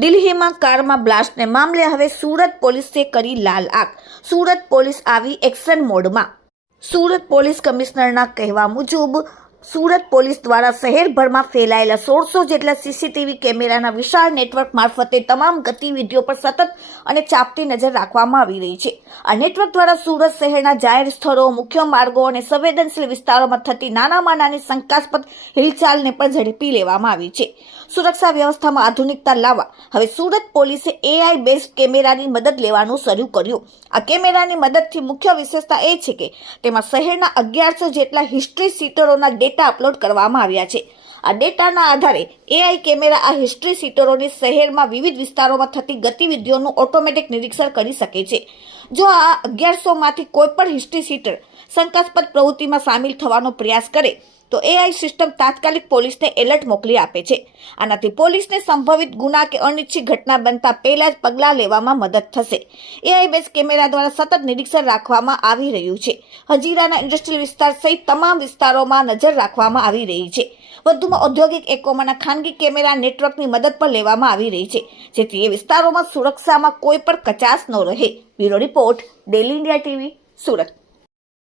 દિલ્હીમાં કારમાં બ્લાસ્ટને મામલે હવે સુરત પોલીસે કરી લાલ આંખ. સુરત પોલીસ આવી એક્શન મોડમાં. સુરત પોલીસ કમિશનરના કહેવા મુજબ સુરત પોલીસ દ્વારા શહેરભરમાં ફેલાયેલા 1600 જેટલા સીસીટીવી કેમેરાના વિશાળ નેટવર્ક મારફતે તમામ ગતિવિધિઓ પર સતત અને ચાંપતી નજર રાખવામાં આવી રહી છે. આ નેટવર્ક દ્વારા સુરત શહેરના જાહેર સ્થળો, મુખ્ય માર્ગો અને સંવેદનશીલ વિસ્તારોમાં થતી નાનામાં નાની શંકાસ્પદ હિલચાલને પણ ઝડપી લેવામાં આવી છે. સુરક્ષા વ્યવસ્થામાં આધુનિકતા લાવવા હવે સુરત પોલીસે AI બેઝડ કેમેરાની મદદ લેવાનું શરૂ કર્યું. આ કેમેરાની મદદથી મુખ્ય વિશેષતા એ છે કે તેમાં શહેરના 1100 જેટલા હિસ્ટ્રી સીટરોના ડેટા અપલોડ કરવામાં આવ્યા છે. આ ડેટાના આધારે AI કેમેરા આ હિસ્ટ્રી સીટરોની શહેરમાં વિવિધ વિસ્તારોમાં થતી ગતિવિધિઓનું ઓટોમેટિક નિરીક્ષણ કરી શકે છે. જો આ 1100 માંથી કોઈ પણ હિસ્ટ્રી સીટર શંકાસ્પદ પ્રવૃત્તિમાં સામેલ થવાનો પ્રયાસ કરે તો AI સિસ્ટમ તાત્કાલિક પોલીસને એલર્ટ મોકલી આપે છે. આનાથી પોલીસને સંભવિત ગુના કે અનિચ્છિત ઘટના બનતા પહેલા જ પગલાં લેવામાં મદદ થશે. AI બેઝ કેમેરા દ્વારા સતત નિરીક્ષણ રાખવામાં આવી રહ્યું છે. હજીરાના ઇન્ડસ્ટ્રીયલ વિસ્તાર સહિત તમામ વિસ્તારોમાં નજર રાખવામાં આવી રહી છે. વધુમાં ઔદ્યોગિક એકમોના ખાનગી કેમેરા નેટવર્કની મદદ પણ લેવામાં આવી રહી છે, જેથી એ વિસ્તારોમાં સુરક્ષામાં કોઈ પણ કચાશ ન રહે. Bureau report, daily India TV, Surat.